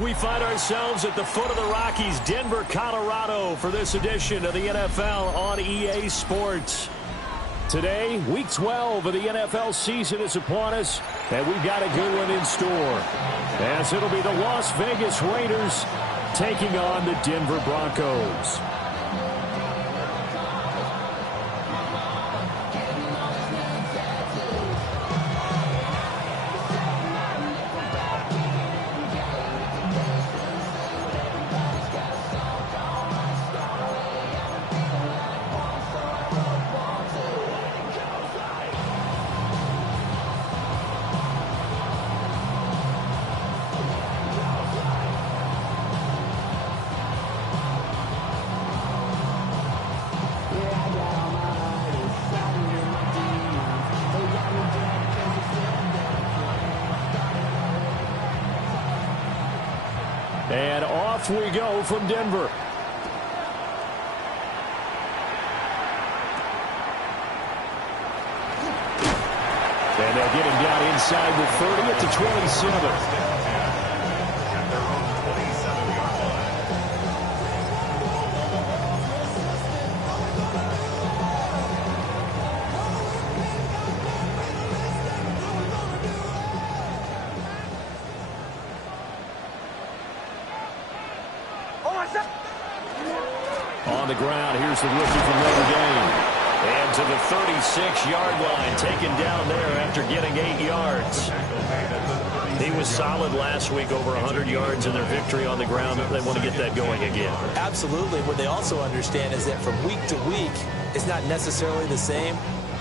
We find ourselves at the foot of the Rockies, Denver, Colorado, for this edition of the NFL on EA Sports. Today, Week 12 of the NFL season is upon us, and we've got a good one in store, as it'll be the Las Vegas Raiders taking on the Denver Broncos. And off we go from Denver. And they'll get him down inside the 30 at the 27. On the ground, here's the rookie from Notre Dame. And to the 36-yard line, taken down there after getting 8 yards. He was solid last week, over 100 yards in their victory on the ground. They want to get that going again. Absolutely. What they also understand is that from week to week, it's not necessarily the same,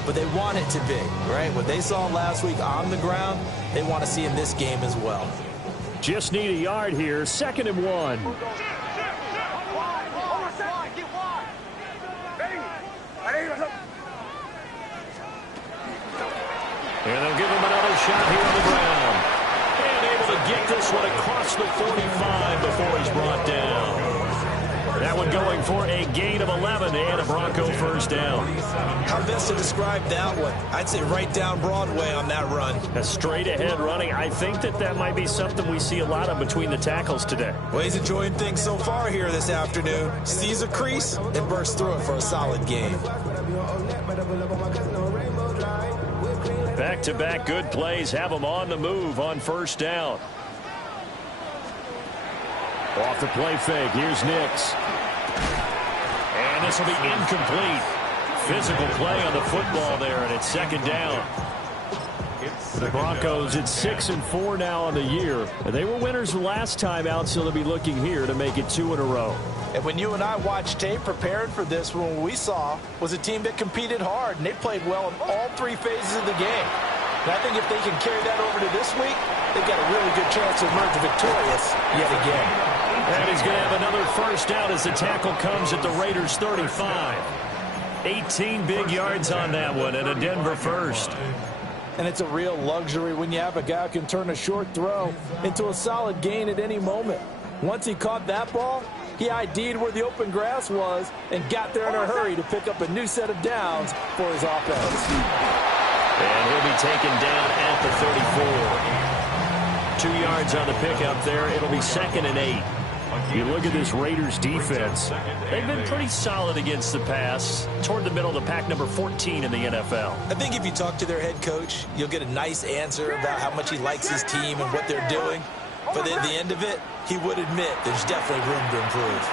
but they want it to be, right? What they saw last week on the ground, they want to see in this game as well. Just need a yard here, 2nd and 1. And they'll give him another shot here on the ground. And able to get this one across the 45 before he's brought down. That one going for a gain of 11 and a Bronco first down. How best to describe that one? I'd say right down Broadway on that run. A straight ahead running. I think that might be something we see a lot of between the tackles today. Well, he's enjoying things so far here this afternoon. Sees a crease and bursts through it for a solid game. Back-to-back good plays have him on the move on first down. Off the play fake, here's Nix. And this will be incomplete. Physical play on the football there, and it's 2nd down. The Broncos at 6-4 now on the year. They were winners last time out, so they'll be looking here to make it 2 in a row. And when you and I watched tape preparing for this, what we saw was a team that competed hard, and they played well in all 3 phases of the game. And I think if they can carry that over to this week, they've got a really good chance to emerge victorious yet again. And he's going to have another first down as the tackle comes at the Raiders' 35. 18 big yards on that one, and a Denver first. And it's a real luxury when you have a guy who can turn a short throw into a solid gain at any moment. Once he caught that ball, he ID'd where the open grass was and got there in a hurry to pick up a new set of downs for his offense. And he'll be taken down at the 34. 2 yards on the pickup there. It'll be 2nd and 8. You look at this Raiders defense. They've been pretty solid against the pass. Toward the middle of the pack, number 14 in the NFL. I think if you talk to their head coach, you'll get a nice answer about how much he likes his team and what they're doing. But at the end of it, he would admit there's definitely room to improve.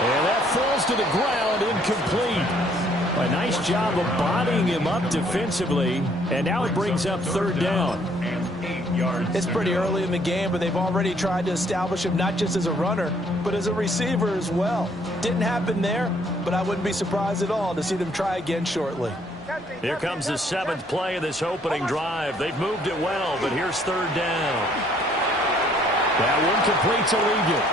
And that falls to the ground, incomplete. A nice job of bodying him up defensively. And now it brings up 3rd down. It's pretty early in the game, but they've already tried to establish him not just as a runner, but as a receiver as well. Didn't happen there, but I wouldn't be surprised at all to see them try again shortly. Here comes the 7th play of this opening drive. They've moved it well, but here's 3rd down. That one complete to Legit.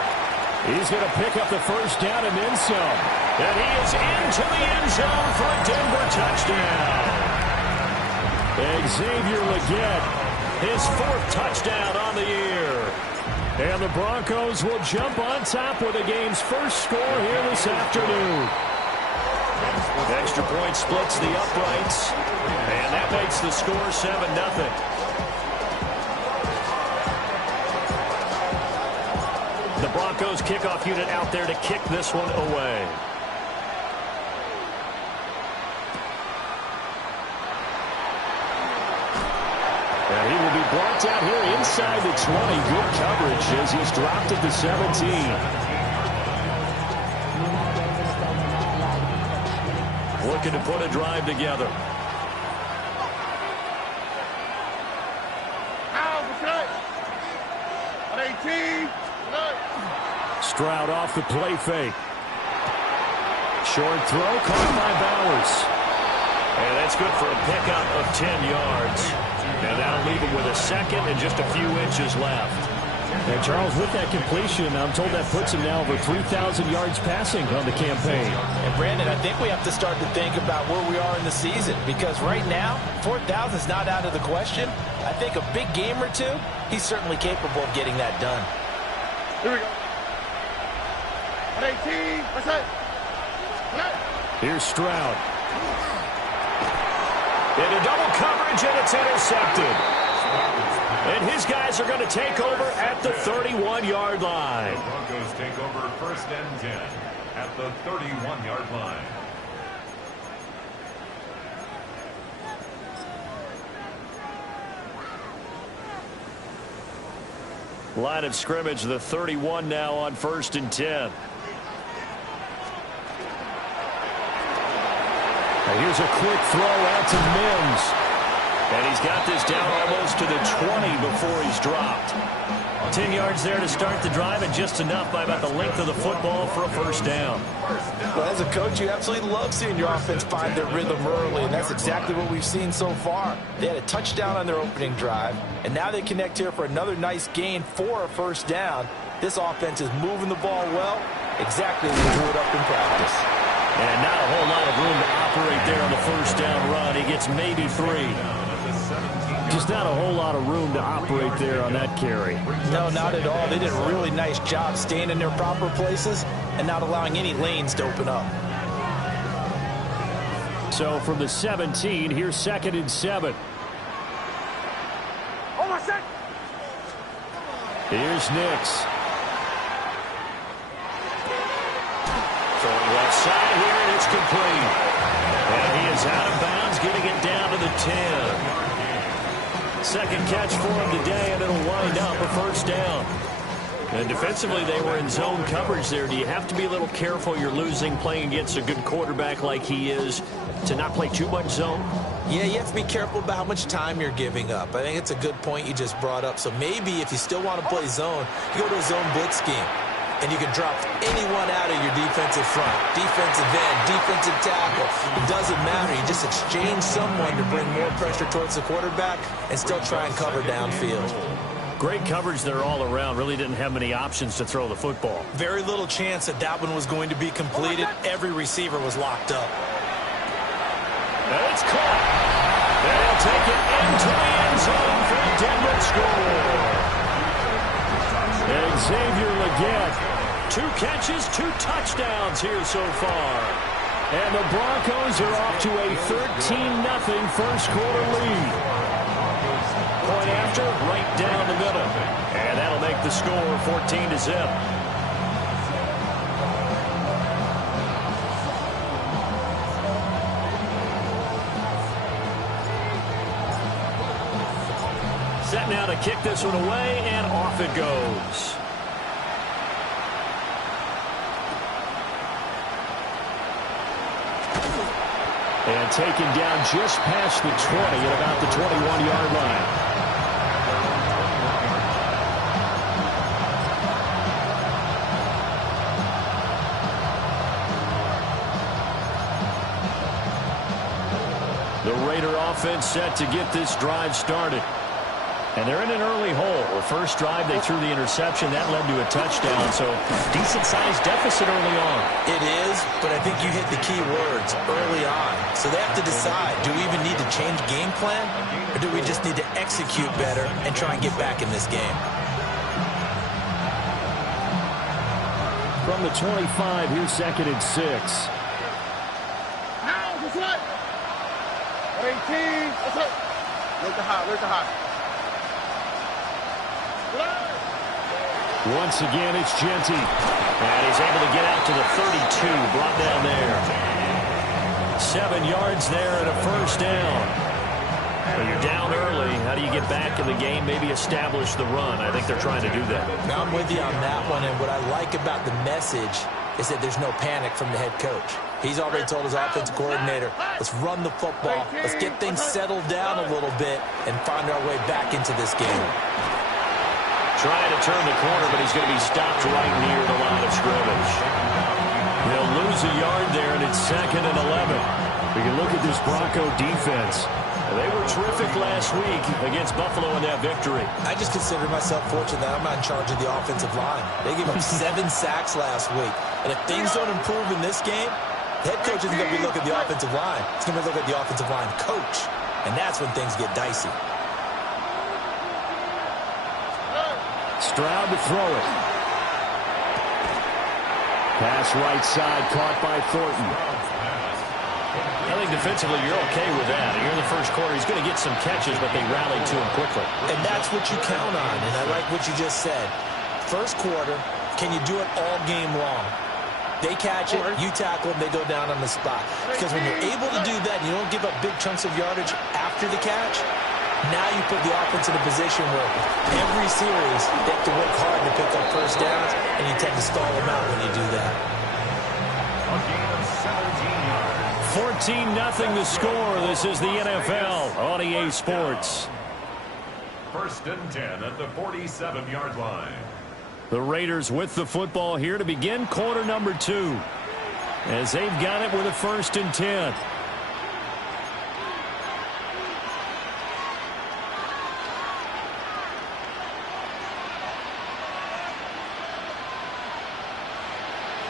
He's going to pick up the first down and then some. And he is into the end zone for a Denver touchdown. Xavier Legit, his 4th touchdown on the year. And the Broncos will jump on top with the game's first score here this afternoon. Extra point splits the uprights, and that makes the score 7-0. The Broncos kickoff unit out there to kick this one away. And he will be brought down here inside the 20. Good coverage as he's dropped at the 17. Looking to put a drive together. Stroud off the play fake. Short throw caught by Bowers. And that's good for a pickup of 10 yards. And that'll leave him with a 2nd and just a few inches left. And Charles, with that completion, I'm told that puts him now over 3,000 yards passing on the campaign. And Brandon, I think we have to start to think about where we are in the season, because right now, 4,000 is not out of the question. I think a big game or two, he's certainly capable of getting that done. Here we go. 118. What's that? Here's Stroud. Into double coverage, and it's intercepted. And his guys are going to take over at the 31-yard line. Broncos take over 1st and 10 at the 31-yard line. Line of scrimmage, the 31 now on 1st and 10. And here's a quick throw out to Mims. And he's got this down almost to the 20 before he's dropped. 10 yards there to start the drive, and just enough by about the length of the football for a first down. Well, as a coach, you absolutely love seeing your offense find their rhythm early, and that's exactly what we've seen so far. They had a touchdown on their opening drive, and now they connect here for another nice gain for a first down. This offense is moving the ball well, exactly as they drew it up in practice. And not a whole lot of room to operate there on the first down run. He gets maybe 3. Just not a whole lot of room to operate there on that carry. No, not at all. They did a really nice job staying in their proper places and not allowing any lanes to open up. So from the 17, here's 2nd and 7. Oh, my set. Here's Nix. Throwing left side here, and it's complete. And he is out of bounds, getting it down to the 10. Second catch for him today, and it'll wind up a first down. And defensively, they were in zone coverage there. Do you have to be a little careful? You're losing playing against a good quarterback like he is. to not play too much zone? Yeah, you have to be careful about how much time you're giving up. I think it's a good point you just brought up. So maybe if you still want to play zone, you go to a zone blitz scheme. And you can drop anyone out of your defensive front. Defensive end, defensive tackle. It doesn't matter. You just exchange someone to bring more pressure towards the quarterback and still try and cover downfield. Great coverage there all around. Really didn't have many options to throw the football. Very little chance that that one was going to be completed. Every receiver was locked up. And it's caught. And they'll take it into the end zone for the Denver score. Xavier Legit. 2 catches, 2 touchdowns here so far. And the Broncos are off to a 13-0 first quarter lead. Point after, right down the middle. And that'll make the score 14-0. Set now to kick this one away, and off it goes. And taken down just past the 20 at about the 21-yard line. The Raider offense set to get this drive started. And they're in an early hole. The first drive, they threw the interception. That led to a touchdown, so decent-sized deficit early on. It is, but I think you hit the key words, early on. So they have to decide, do we even need to change game plan, or do we just need to execute better and try and get back in this game? From the 25, here's 2nd and 6. Now, what's up? 18. What's up? Where's the hot? Where's the hot? Once again, it's Genty. And he's able to get out to the 32, brought down there. 7 yards there and a first down. When you're down early, how do you get back in the game, maybe establish the run? I think they're trying to do that. Now, I'm with you on that one, and what I like about the message is that there's no panic from the head coach. He's already told his offensive coordinator, let's run the football, let's get things settled down a little bit and find our way back into this game. Trying to turn the corner, but he's going to be stopped right near the line of scrimmage. They'll lose a yard there, and it's 2nd and 11. We can look at this Bronco defense. They were terrific last week against Buffalo in that victory. I just consider myself fortunate that I'm not in charge of the offensive line. They gave up 7 sacks last week. And if things don't improve in this game, the head coach isn't going to be looking at the offensive line. He's going to be looking at the offensive line coach. And that's when things get dicey. Stroud to throw it. Pass right side, caught by Thornton. I think defensively you're okay with that. Here in the first quarter, he's going to get some catches, but they rallied to him quickly. And that's what you count on, and I like what you just said. First quarter, can you do it all game long? They catch it, you tackle them, they go down on the spot. Because when you're able to do that and you don't give up big chunks of yardage after the catch, now you put the offense in a position where every series they have to work hard to pick up first downs, and you tend to stall them out when you do that. 14-0 the score. This is the NFL on EA Sports. 1st and 10 at the 47-yard line. The Raiders with the football here to begin quarter number 2. As they've got it with a 1st and 10.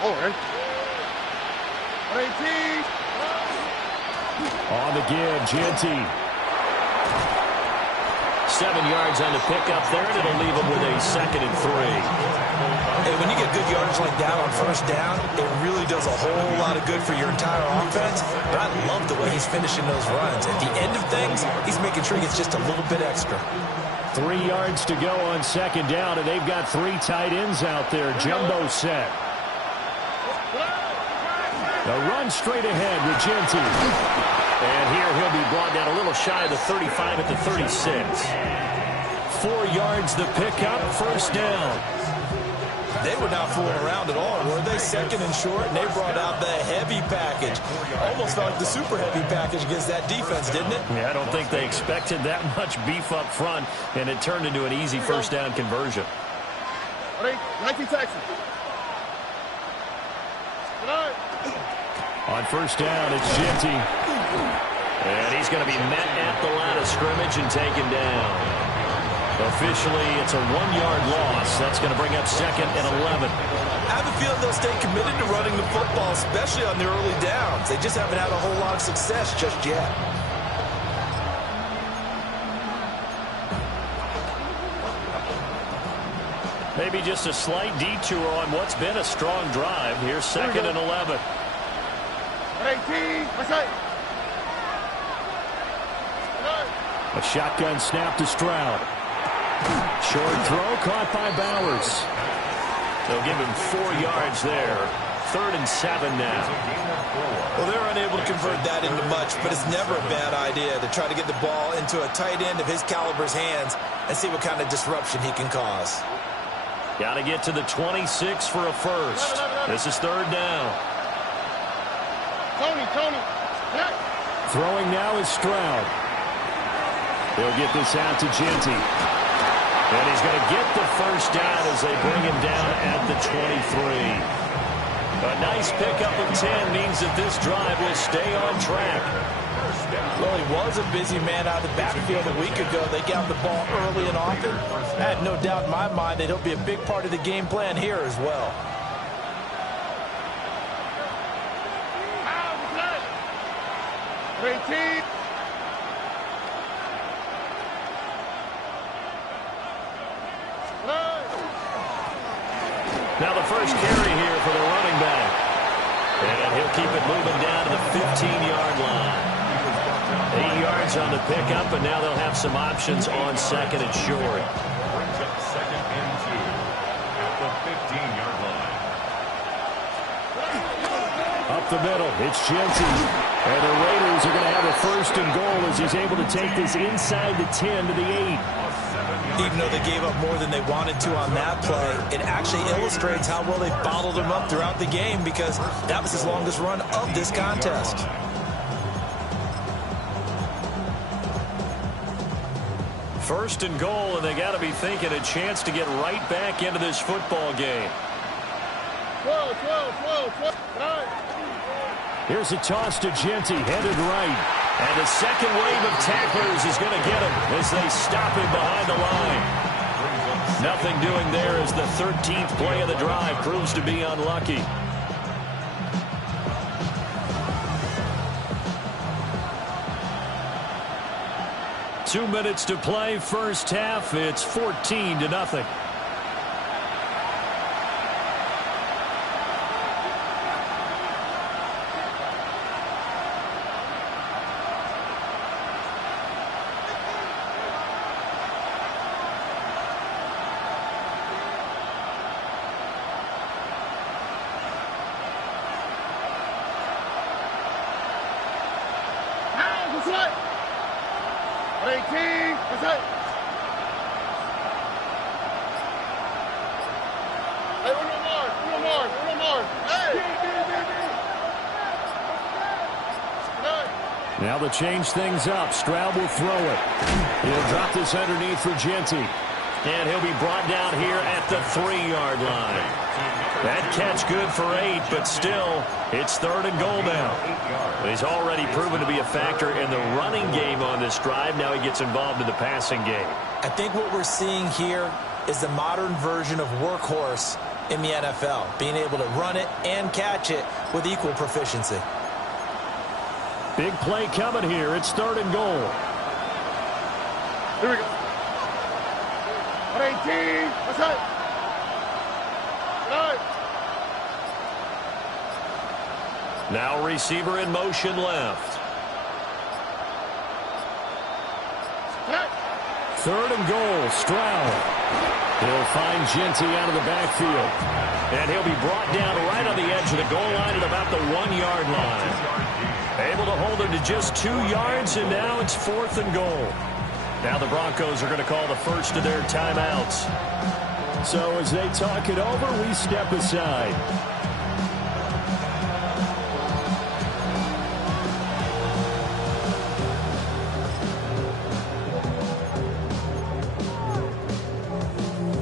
Over. 18. On the give, Genty. 7 yards on the pickup there, and it'll leave him with a 2nd and 3. Hey, when you get good yardage like that on first down, it really does a whole lot of good for your entire offense. But I love the way he's finishing those runs. At the end of things, he's making sure he gets just a little bit extra. 3 yards to go on 2nd down, and they've got 3 tight ends out there. Jumbo set. The run straight ahead with Genty. And here he'll be brought down a little shy of the 35 at the 36. 4 yards the pickup, first down. They were not fooling around at all, were they? Second and short, and they brought out the heavy package. Almost felt like the super heavy package against that defense, didn't it? Yeah, I don't think they expected that much beef up front, and it turned into an easy first down conversion. Ready? 19 Texas. On first down, it's Ginty. And he's going to be met at the line of scrimmage and taken down. Officially, it's a 1-yard loss. That's going to bring up second and 11. I have a feeling they'll stay committed to running the football, especially on the early downs. They just haven't had a whole lot of success just yet. Maybe just a slight detour on what's been a strong drive. Here's second and 11. 18. A shotgun snap to Stroud. Short throw caught by Bowers. They'll give him 4 yards there. 3rd and 7 now. Well, they're unable to convert that into much, but it's never a bad idea to try to get the ball into a tight end of his caliber's hands and see what kind of disruption he can cause. Got to get to the 26 for a first. This is 3rd down. Tony. Throwing now is Stroud. They'll get this out to Ginty. And he's going to get the first down as they bring him down at the 23. A nice pickup of 10 means that this drive will stay on track. Well, he was a busy man out of the backfield a week ago. They got the ball early and often. I have no doubt in my mind that he'll be a big part of the game plan here as well. Now the first carry here for the running back. And he'll keep it moving down to the 15-yard line. 8 yards on the pickup, and now they'll have some options on second and short. Brings up second and 2 at the 15-yard line. Up the middle, it's Ginty. And the Raiders are going to have a first and goal as he's able to take this inside the 10 to the 8. Even though they gave up more than they wanted to on that play, it actually illustrates how well they bottled them up throughout the game, because that was his longest run of this contest. First and goal, and they got to be thinking a chance to get right back into this football game. 12. Here's a toss to Ginty, headed right. And the second wave of tacklers is going to get him as they stop him behind the line. Nothing doing there as the 13th play of the drive proves to be unlucky. Two minutes to play, first half. It's 14-0. Now to change things up, Stroud will throw it. He'll drop this underneath for Ginty. And he'll be brought down here at the 3-yard line. That catch good for 8, but still, it's 3rd and goal now. But he's already proven to be a factor in the running game on this drive. Now he gets involved in the passing game. I think what we're seeing here is the modern version of workhorse in the NFL, being able to run it and catch it with equal proficiency. Big play coming here. It's 3rd and goal. Here we go. 18. What's that? Now receiver in motion left. 3rd and goal. Stroud. He'll find Ginty out of the backfield. And he'll be brought down right on the edge of the goal line at about the 1-yard line. Able to hold him to just 2 yards, and now it's 4th and goal. Now the Broncos are going to call the first of their timeouts. So as they talk it over, we step aside.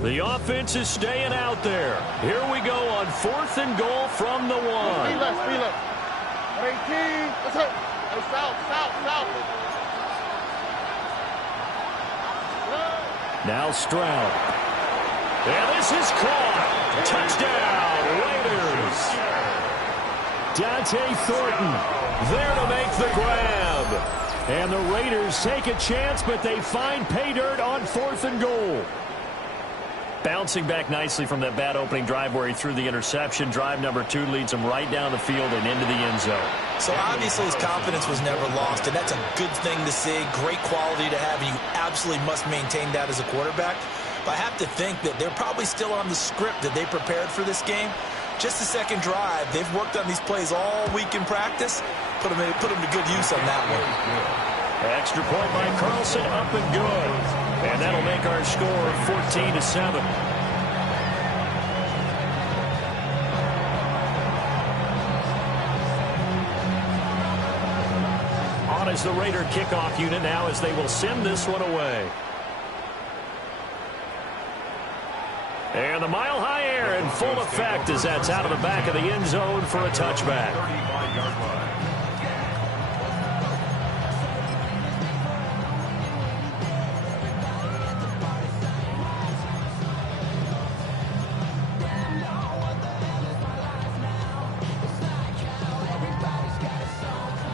The offense is staying out there. Here we go on 4th and goal from the 1. Speed left. 18. Let's go. Hey, south. Now Stroud. And this is caught. Touchdown, Raiders. Dante Thornton there to make the grab. And the Raiders take a chance, but they find pay dirt on 4th and goal. Bouncing back nicely from that bad opening drive where he threw the interception. Drive number 2 leads him right down the field and into the end zone. So obviously his confidence was never lost, and that's a good thing to see. Great quality to have, and you absolutely must maintain that as a quarterback. But I have to think that they're probably still on the script that they prepared for this game. Just the second drive, they've worked on these plays all week in practice. Put them to good use on that one. Extra point by Carlson, up and good. And that'll make our score 14-7. On is the Raider kickoff unit now as they will send this one away. And the mile-high air in full effect as that's out of the back of the end zone for a touchback. 35-yard line.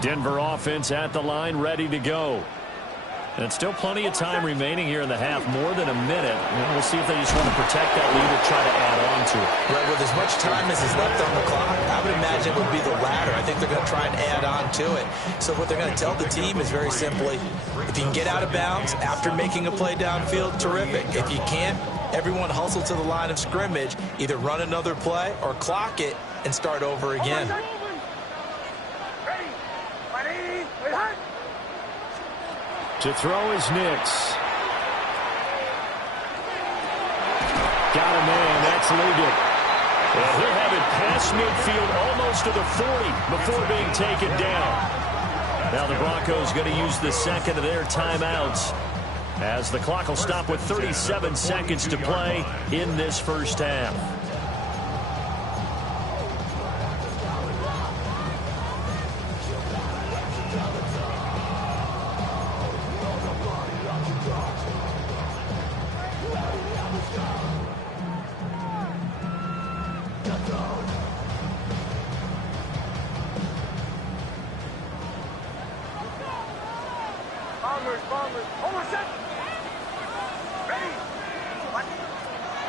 Denver offense at the line, ready to go. And still plenty of time remaining here in the half, more than a minute. And we'll see if they just want to protect that lead or try to add on to it. Right, with as much time as is left on the clock, I would imagine it would be the latter. I think they're going to try and add on to it. So what they're going to tell the team is very simply, if you can get out of bounds after making a play downfield, terrific. If you can't, everyone hustle to the line of scrimmage, either run another play or clock it and start over again. To throw is Nix. Got a man, that's Liggett. And he'll have it past midfield almost to the 40 before being taken down. Now the Broncos going to use the second of their timeouts as the clock will stop with 37 seconds to play in this first half.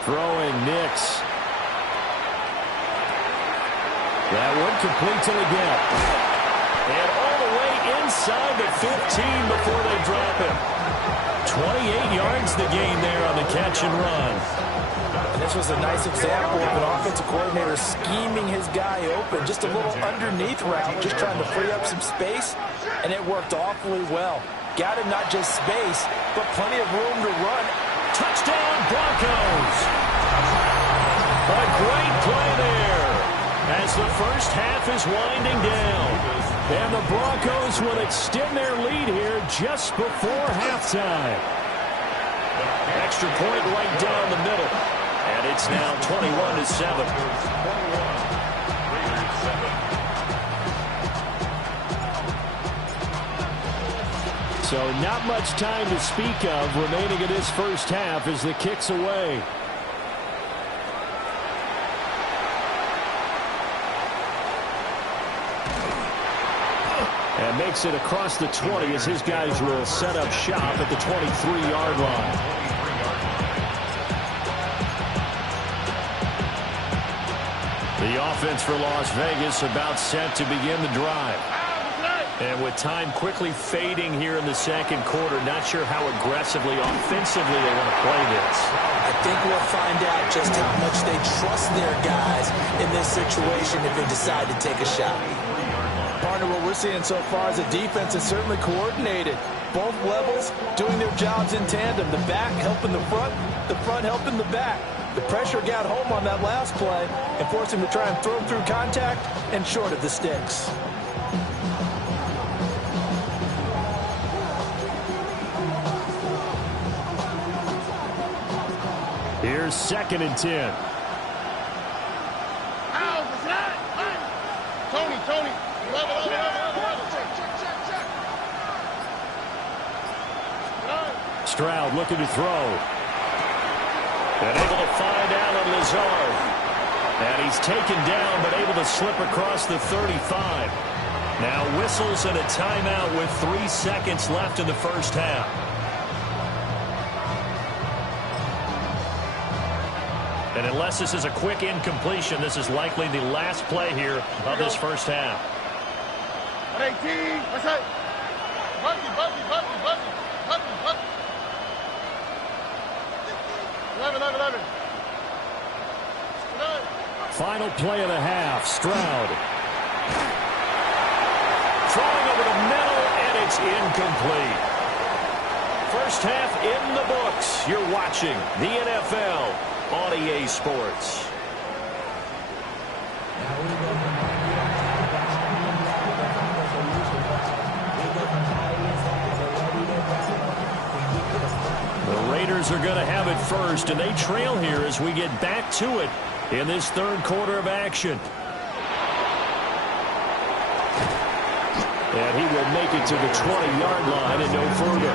Throwing Nix. That one complete to Liggett. And all the way inside the 15 before they drop him. 28 yards the gain there on the catch and run. And this was a nice example of an offensive coordinator scheming his guy open. Just a little underneath route, just trying to free up some space, and it worked awfully well. Got him not just space, but plenty of room to run. Touchdown, Broncos! A great play there as the first half is winding down. And the Broncos will extend their lead here just before halftime. Extra point right down the middle. And it's now 21-7. So not much time to speak of remaining in this first half as the kick's away. And makes it across the 20 as his guys will set up shop at the 23-yard line. The offense for Las Vegas about set to begin the drive. And with time quickly fading here in the second quarter, not sure how aggressively, offensively they want to play this. I think we'll find out just how much they trust their guys in this situation if they decide to take a shot. Partner, what we're seeing so far is the defense is certainly coordinated. Both levels doing their jobs in tandem. The back helping the front helping the back. The pressure got home on that last play and forced him to try and throw through contact and short of the sticks. Here's 2nd and 10. Tony. Love it. Check. Stroud looking to throw. And able to find Allen Lazard. And he's taken down, but able to slip across the 35. Now whistles and a timeout with 3 seconds left in the first half. And unless this is a quick incompletion, this is likely the last play here of this first half. 18. What's that? Buggy. 11. Final play of the half. Stroud. Throwing over the middle, and it's incomplete. First half in the books. You're watching the NFL on EA Sports. The Raiders are going to have it first, and they trail here as we get back to it in this third quarter of action. And he will make it to the 20-yard line and no further.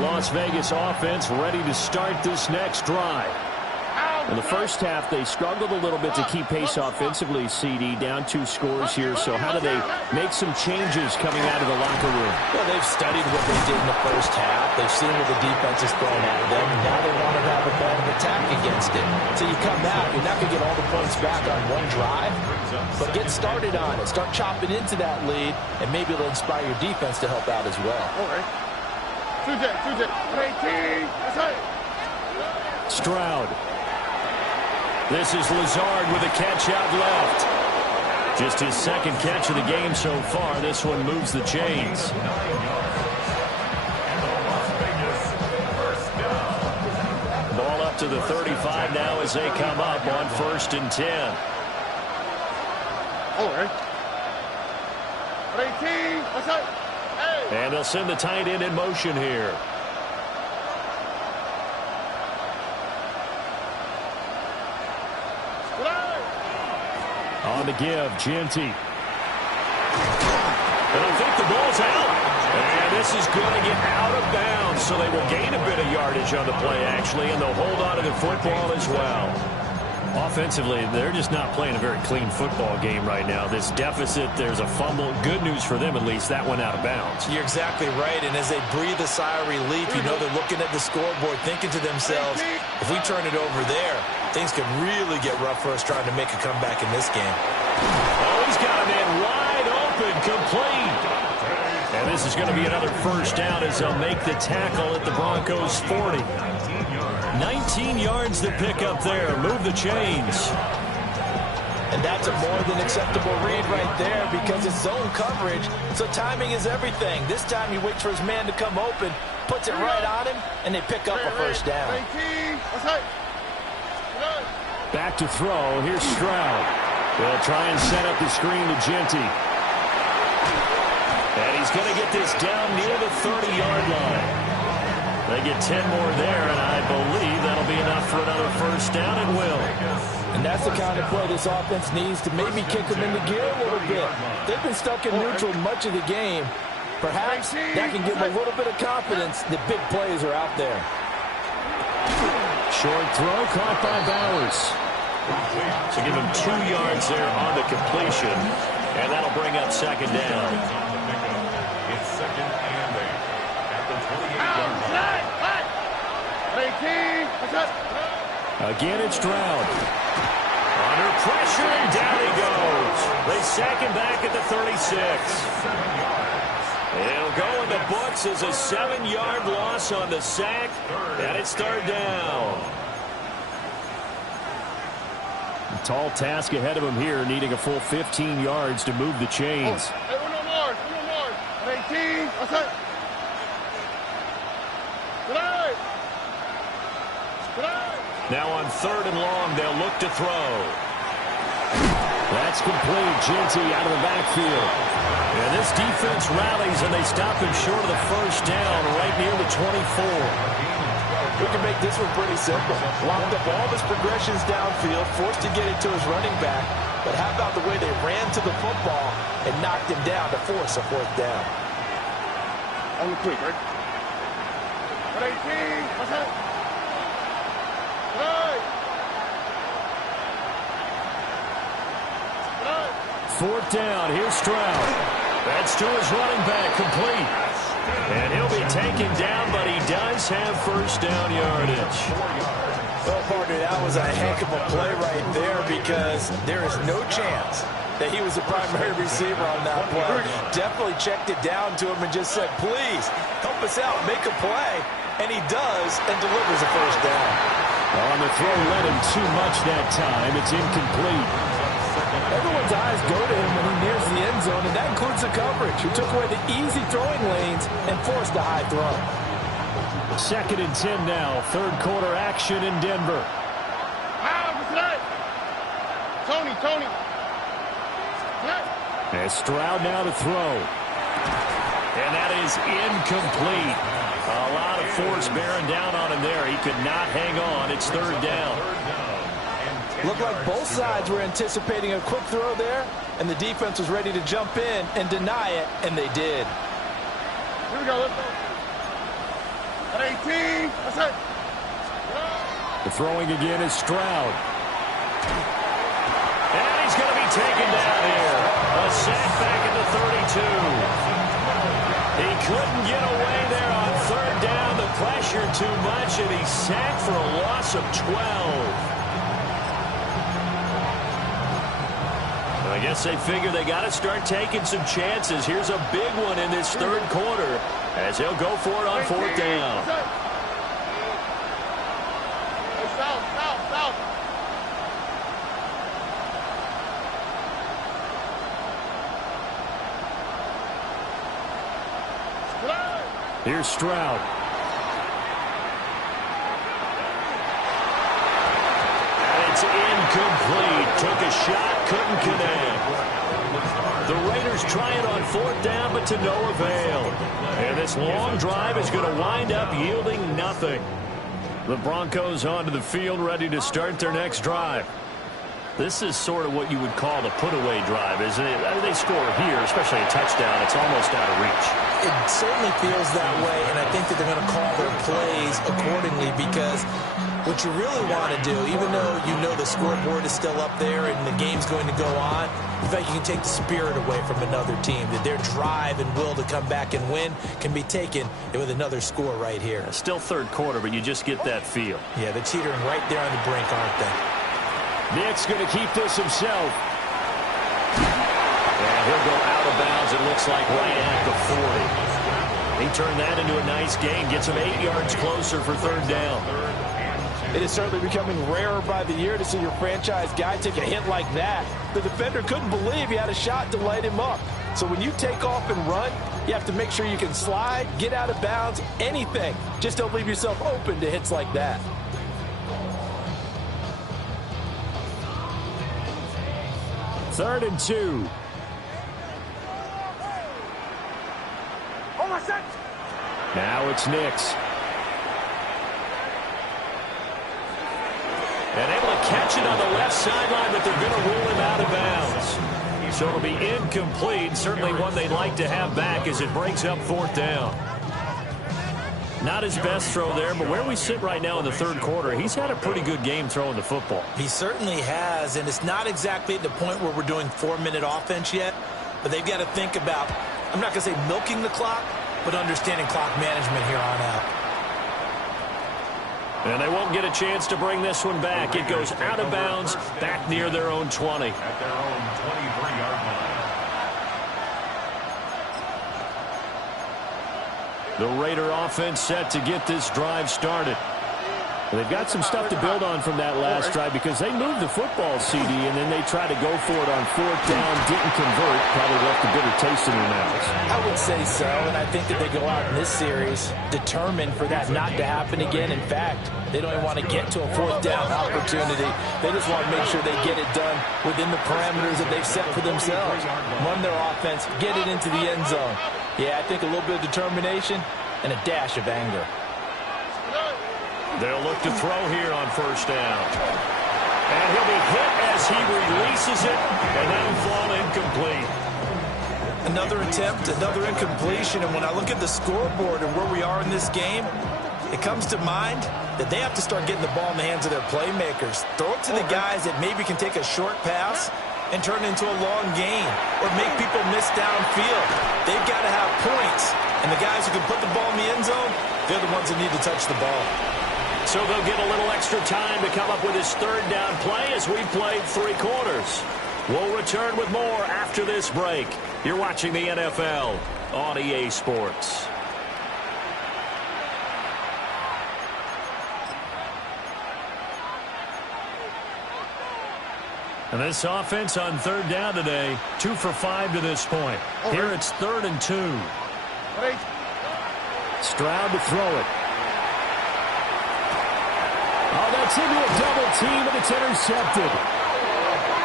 Las Vegas offense ready to start this next drive. In the first half, they struggled a little bit to keep pace offensively, CD, down 2 scores here. So how do they make some changes coming out of the locker room? Well, they've studied what they did in the first half. They've seen what the defense is throwing at them, and now they want to have a plan of attack against it. So you come out, you're not going to get all the points back on one drive, but get started on it. Start chopping into that lead, and maybe it'll inspire your defense to help out as well. All right. 18. Stroud. This is Lazard with a catch out left. Just his second catch of the game so far. This one moves the chains. Ball up to the 35 now as they come up on 1st and 10. All right. 18. What's up? And they'll send the tight end in motion here. On the give, Genty. And I think the ball's out. And this is going to get out of bounds, so they will gain a bit of yardage on the play, actually, and they'll hold on to the football as well. Offensively, they're just not playing a very clean football game right now. This deficit, there's a fumble. Good news for them, at least. That went out of bounds. You're exactly right, and as they breathe a sigh of relief, you know they're looking at the scoreboard, thinking to themselves, if we turn it over there, things could really get rough for us trying to make a comeback in this game. Oh, he's got a man wide open, complete. And this is going to be another first down as they'll make the tackle at the Broncos' 40. 19 yards to pick up there. Move the chains. And that's a more than acceptable read right there because it's zone coverage, so timing is everything. This time he waits for his man to come open, puts it right on him, and they pick up a first down. Back to throw. Here's Stroud. They'll try and set up the screen to Genty. And he's going to get this down near the 30-yard line. They get 10 more there, and I believe that'll be enough for another first down, and will. And that's the kind of play this offense needs to maybe kick them into gear a little bit. They've been stuck in neutral much of the game. Perhaps that can give them a little bit of confidence that big plays are out there. Short throw caught by Bowers. So give him 2 yards there on the completion, and that'll bring up second down. It's 2nd and 8 at the 28-yard line. Again, it's Stroud. Under pressure, and down he goes. They sack him back at the 36. It'll go in the books as a 7-yard loss on the sack, and it's third down. A tall task ahead of him here, needing a full 15 yards to move the chains. Hey, uno more. At 18. That's it. Now on 3rd and long, they'll look to throw. That's complete. Ginty out of the backfield. And this defense rallies, and they stop him short of the first down right near the 24. We can make this one pretty simple. Locked up all of his progressions downfield, forced to get it to his running back. But how about the way they ran to the football and knocked him down to force a 4th down? On the quick, right? At 18. That's it. Right. 4th down. Here's Stroud. That's to his running back, complete. And he'll be taken down, but he does have first down yardage. Well, partner, that was a heck of a play right there because there is no chance that he was the primary receiver on that play. Definitely checked it down to him and just said, please, help us out, make a play. And he does and delivers a first down. On the throw, led him too much that time. It's incomplete. Everyone's eyes go to him when he nears the end zone, and that includes the coverage, who took away the easy throwing lanes and forced a high throw. 2nd and 10 now. 3rd quarter action in Denver. Tony. And Stroud now to throw. And that is incomplete. A lot of force bearing down on him there. He could not hang on. It's 3rd down. Looked like both sides were anticipating a quick throw there, and the defense was ready to jump in and deny it, and they did. Here we go. Let's go. At 18. That's it. The throwing again is Stroud. And he's going to be taken down here. A sack back at the 32. He couldn't get away there on 3rd down. The pressure too much, and he's sacked for a loss of 12. I guess they figure they got to start taking some chances. Here's a big one in this 3rd quarter as he'll go for it on 4th down. South. Here's Stroud. And it's incomplete. Took a shot, couldn't connect. The Raiders try it on 4th down, but to no avail. And this long drive is going to wind up yielding nothing. The Broncos onto the field, ready to start their next drive. This is sort of what you would call the put-away drive, isn't it? I mean, they score here, especially a touchdown. It's almost out of reach. It certainly feels that way, and I think that they're going to call their plays accordingly because what you really want to do, even though you know the scoreboard is still up there and the game's going to go on, in fact, you can take the spirit away from another team, that their drive and will to come back and win can be taken with another score right here. Still 3rd quarter, but you just get that feel. Yeah, they're teetering right there on the brink, aren't they? Nick's going to keep this himself. And he'll go out of bounds, it looks like, right at the 40. He turned that into a nice gain, gets him 8 yards closer for 3rd down. It is certainly becoming rarer by the year to see your franchise guy take a hit like that. The defender couldn't believe he had a shot to light him up. So when you take off and run, you have to make sure you can slide, get out of bounds, anything. Just don't leave yourself open to hits like that. Third and 2. Now it's Nix. And able to catch it on the left sideline, but they're going to rule him out of bounds. So it'll be incomplete. Certainly one they'd like to have back as it breaks up 4th down. Not his best throw there, but where we sit right now in the 3rd quarter, he's had a pretty good game throwing the football. He certainly has, and it's not exactly at the point where we're doing 4-minute offense yet, but they've got to think about, I'm not going to say milking the clock, but understanding clock management here on out. And they won't get a chance to bring this one back. It goes out of bounds, back near their own 20. At their own 23-yard line. The Raider offense set to get this drive started. They've got some stuff to build on from that last drive because they moved the football, CD, and then they tried to go for it on 4th down, didn't convert, probably left a bitter taste in their mouths. I would say so, and I think that they go out in this series determined for that not to happen again. In fact, they don't even want to get to a 4th down opportunity. They just want to make sure they get it done within the parameters that they've set for themselves. Run their offense, get it into the end zone. Yeah, I think a little bit of determination and a dash of anger. They'll look to throw here on 1st down. And he'll be hit as he releases it, and that'll fall incomplete. Another attempt, another incompletion, and when I look at the scoreboard and where we are in this game, it comes to mind that they have to start getting the ball in the hands of their playmakers. Throw it to the guys that maybe can take a short pass and turn it into a long gain or make people miss downfield. They've got to have points, and the guys who can put the ball in the end zone, they're the ones that need to touch the ball. So they'll get a little extra time to come up with his 3rd down play as we've played 3 quarters. We'll return with more after this break. You're watching the NFL on EA Sports. And this offense on 3rd down today, 2 for 5 to this point. Here it's 3rd and 2. Stroud to throw it. Oh, that's into a double team, and it's intercepted.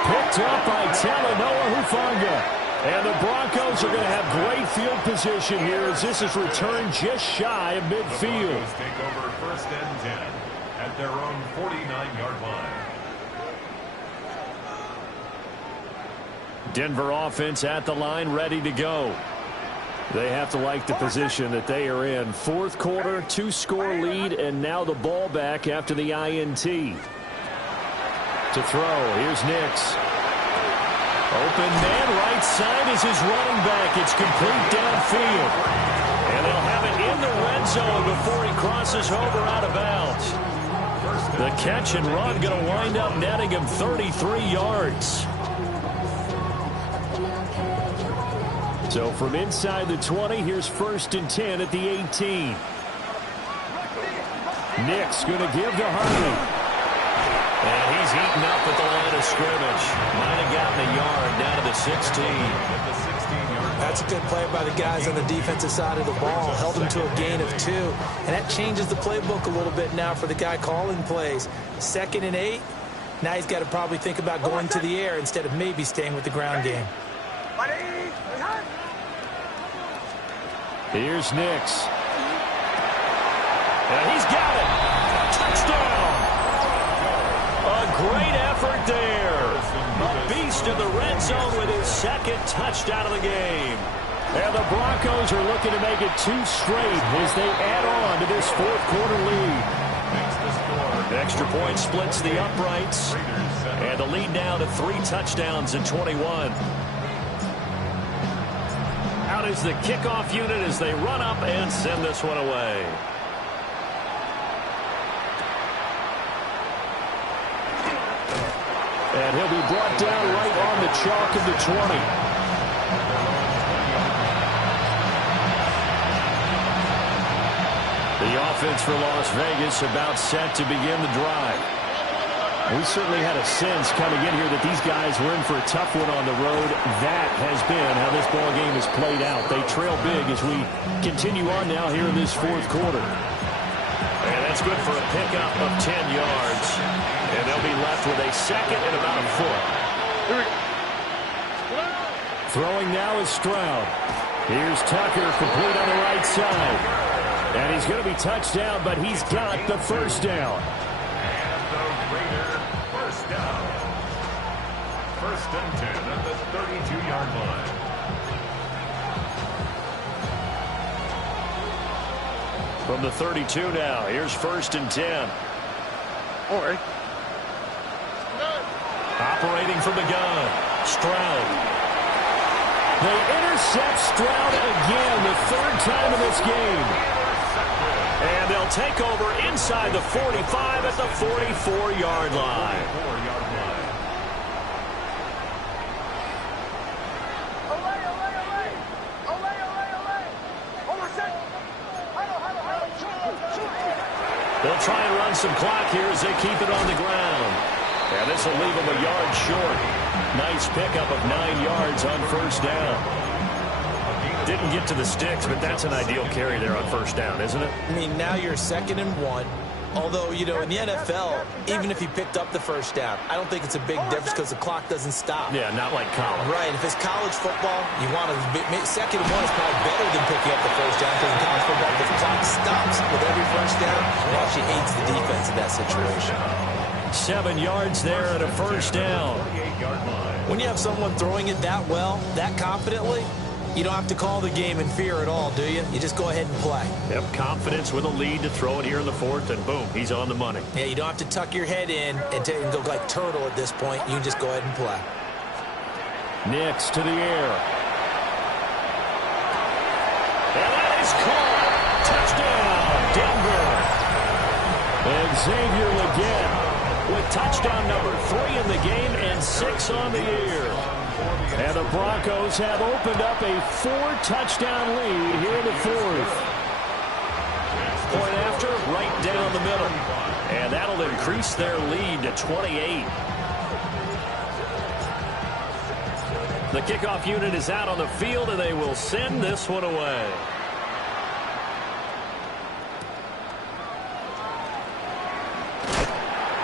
Picked up by Talanoa Hufanga. And the Broncos are going to have great field position here as this is returned just shy of midfield. Take over 1st and 10 at their own 49-yard line. Denver offense at the line, ready to go. They have to like the position that they are in. 4th quarter, 2-score lead, and now the ball back after the INT. To throw, here's Nix. Open man, right side is his running back. It's complete downfield. And they'll have it in the red zone before he crosses over out of bounds. The catch and run going to wind up netting him 33 yards. So from inside the 20, here's 1st and 10 at the 18. Nix going to give to Hartley. And he's eaten up at the line of scrimmage. Might have gotten a yard down to the 16. That's a good play by the guys on the defensive side of the ball. Held him to a gain of 2. And that changes the playbook a little bit now for the guy calling plays. 2nd and 8. Now he's got to probably think about going to the air instead of maybe staying with the ground game. Here's Nix. And he's got it. Touchdown. A great effort there. A beast in the red zone with his 2nd touchdown of the game. And the Broncos are looking to make it 2 straight as they add on to this 4th quarter lead. Extra point splits the uprights. And the lead now to 3 touchdowns in 21. Out is the kickoff unit as they run up and send this one away. And he'll be brought down right on the chalk of the 20. The offense for Las Vegas about set to begin the drive. We certainly had a sense coming in here that these guys were in for a tough one on the road. That has been how this ball game has played out. They trail big as we continue on now here in this 4th quarter. And that's good for a pickup of 10 yards. And they'll be left with a 2nd and about a foot. Throwing now is Stroud. Here's Tucker, complete on the right side. And he's going to be touched down, but he's got the 1st down. First down. 1st and 10 at the 32-yard line. From the 32 now, here's 1st and 10. Operating from the gun, Stroud. They intercept Stroud again, the 3rd time in this game. And they'll take over inside the 45 at the 44-yard line. They'll try and run some clock here as they keep it on the ground. And this will leave them a yard short. Nice pickup of 9 yards on first down. Didn't get to the sticks, but that's an ideal carry there on first down, isn't it? I mean, now you're 2nd and 1. Although, you know, in the NFL, even if he picked up the first down, I don't think it's a big difference because the clock doesn't stop. Yeah, not like college. Right. If it's college football, you want to 2nd and 1 is probably better than picking up the first down because in college football, the clock stops with every first down. It actually aids the defense in that situation. 7 yards there and a first down. When you have someone throwing it that well, that confidently, you don't have to call the game in fear at all, do you? You just go ahead and play. Yep, confidence with a lead to throw it here in the 4th, and boom, he's on the money. Yeah, you don't have to tuck your head in and go like turtle at this point. You can just go ahead and play. Nix to the air. And that is caught. Touchdown, Denver. And Xavier Legette with touchdown number 3 in the game and 6 on the year. And the Broncos have opened up a 4-touchdown lead here in the 4th. Point after, right down the middle. And that'll increase their lead to 28. The kickoff unit is out on the field, and they will send this one away.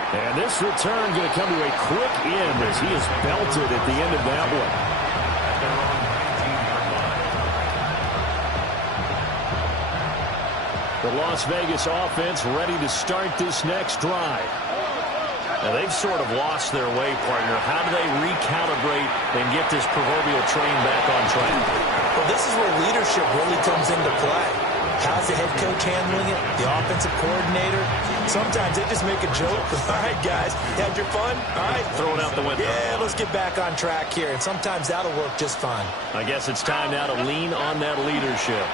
And this return going to come to a quick end as he is belted at the end of that one. The Las Vegas offense ready to start this next drive. Now they've sort of lost their way, partner. How do they recalibrate and get this proverbial train back on track? Well, this is where leadership really comes into play. How's the head coach handling it? The offensive coordinator? Sometimes they just make a joke. All right, guys, had your fun? All right. Throw it out the window. Yeah, let's get back on track here. And sometimes that'll work just fine. I guess it's time now to lean on that leadership.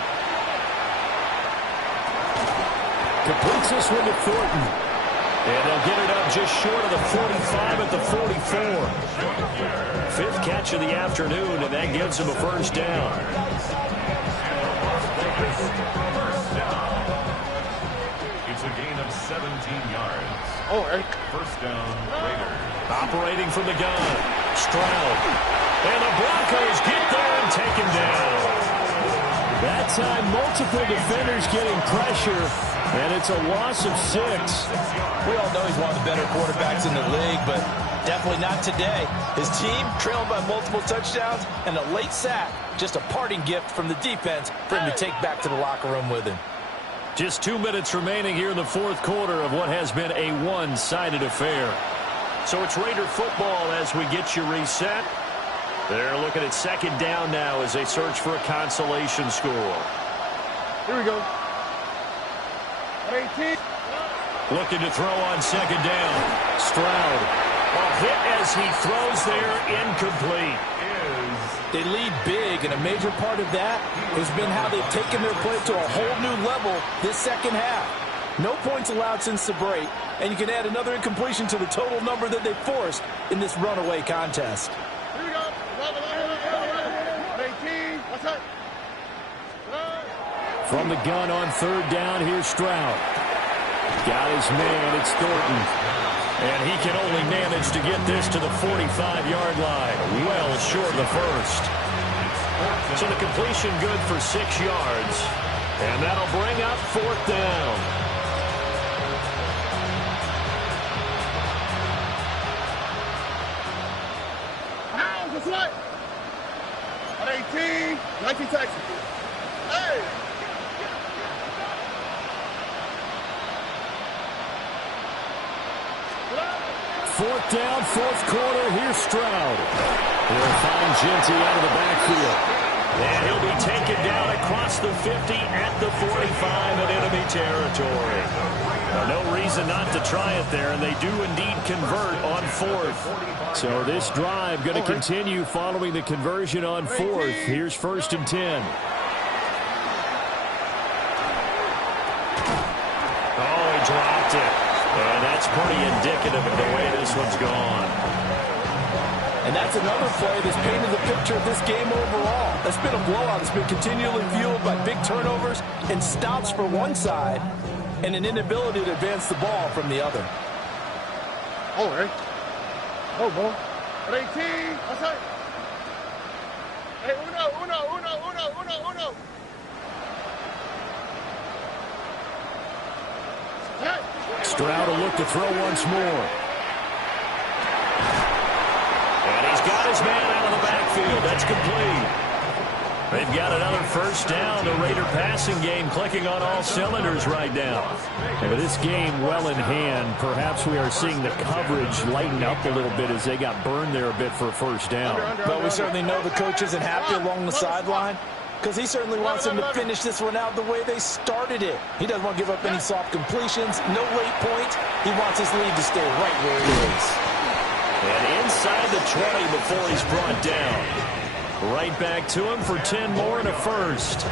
Completes this one to Thornton. And they'll get it up just short of the 45 at the 44. 5th catch of the afternoon, and that gives him a first down. It's a gain of 17 yards. First down, Raiders. Operating from the gun, Stroud. And the Broncos get there and take him down. That time, multiple defenders getting pressure, and it's a loss of 6. We all know he's one of the better quarterbacks in the league, but definitely not today. His team trailed by multiple touchdowns, and a late sack, just a parting gift from the defense for him to take back to the locker room with him. Just 2 minutes remaining here in the 4th quarter of what has been a one-sided affair. So it's Raider football as we get you reset. They're looking at 2nd down now as they search for a consolation score. Here we go. 18. Looking to throw on 2nd down. Stroud. A hit as he throws there, incomplete. They lead big, and a major part of that has been how they've taken their play to a whole new level this second half. No points allowed since the break, and you can add another incompletion to the total number that they forced in this runaway contest. Here we go. 18. What's up? From the gun on 3rd down, here's Stroud. Got his man, it's Thornton. And he can only manage to get this to the 45-yard line, well short of the 1st. So the completion good for 6 yards, and that'll bring up 4th down. That's right. At 18, 19 Texas. Hey! Fourth down, 4th quarter. Here's Stroud. He'll find Genty out of the backfield. And he'll be taken down across the 50 at the 45 in enemy territory. No reason not to try it there, and they do indeed convert on 4th. So this drive going to continue following the conversion on 4th. Here's 1st and 10. Oh, he dropped it. And that's pretty indicative of the way this one's gone. And that's another play that's painted the picture of this game overall. That's been a blowout. It's been continually fueled by big turnovers and stops for one side and an inability to advance the ball from the other. All right. Oh, bro. 18. That's it. Hey, uno. Stroud will look to throw once more. And he's got his man out of the backfield. That's complete. They've got another first down. The Raider passing game clicking on all cylinders right now. And with this game well in hand, perhaps we are seeing the coverage lighten up a little bit as they got burned there a bit for a first down. But we certainly know the coach isn't happy along the sideline because he certainly wants them to finish this one out the way they started it. He doesn't want to give up any soft completions, no late points. He wants his lead to stay right where it is. And inside the 20 before he's brought down. Right back to him for 10 more and a first.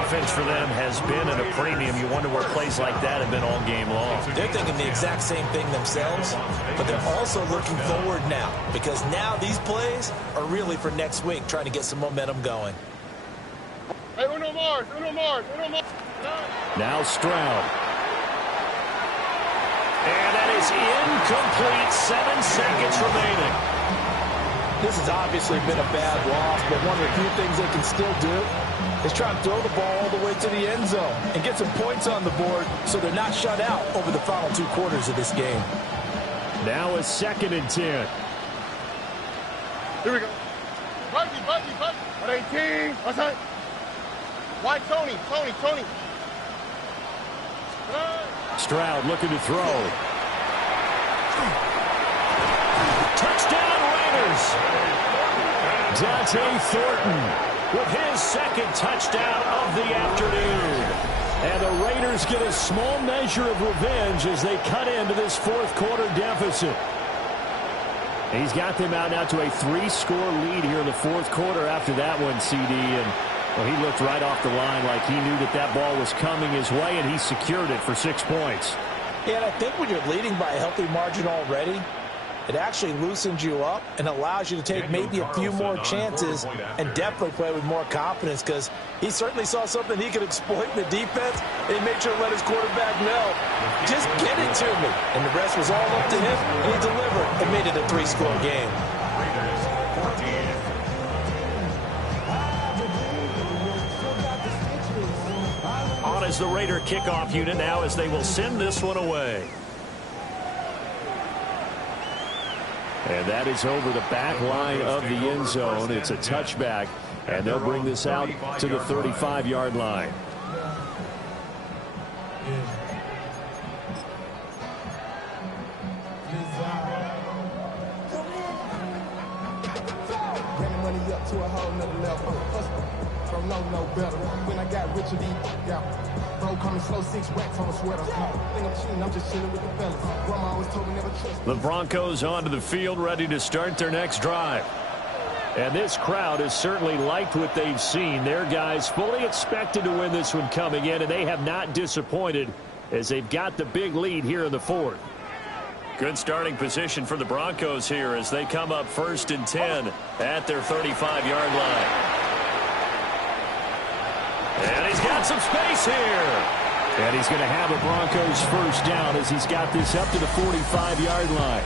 Offense for them has been at a premium. You wonder where plays like that have been all game long. They're thinking the exact same thing themselves, but they're also looking forward now because now these plays are really for next week, trying to get some momentum going. Hey, uno Mars. Now Stroud. And that is incomplete. 7 seconds remaining. This has obviously been a bad loss, but one of the few things they can still do is try and throw the ball all the way to the end zone and get some points on the board so they're not shut out over the final 2 quarters of this game. Now a 2nd and 10. Here we go. Buggy. 18. That's it. Wide Tony. Stroud looking to throw. Touchdown Raiders. Dante Thornton with his 2nd touchdown of the afternoon. And the Raiders get a small measure of revenge as they cut into this 4th quarter deficit. He's got them out now to a 3-score lead here in the 4th quarter after that one, CD. And well, he looked right off the line like he knew that ball was coming his way, and he secured it for 6 points. Yeah, and I think when you're leading by a healthy margin already, it actually loosens you up and allows you to take maybe a few more chances and definitely play with more confidence because he certainly saw something he could exploit in the defense and he made sure to let his quarterback know, just get it to me. And the rest was all up to him, and he delivered and made it a 3-score game. On as the Raider kickoff unit now as they will send this one away. And that is over the back line of the end zone. It's a touchback, and they'll bring this out to the 35-yard line. When I got rich and bro, coming slow, 6 racks on a sweater. Think I'm cheating, I'm just chilling with the fellas. Grandma always told me never trust. The Broncos onto the field, ready to start their next drive. And this crowd has certainly liked what they've seen. Their guys fully expected to win this one coming in, and they have not disappointed as they've got the big lead here in the 4th. Good starting position for the Broncos here as they come up 1st and 10 at their 35-yard line. And he's got some space here. And he's going to have a Broncos first down as he's got this up to the 45-yard line.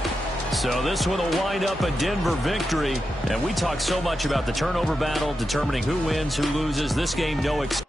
So this one will wind up a Denver victory. And we talk so much about the turnover battle, determining who wins, who loses. This game, no exception.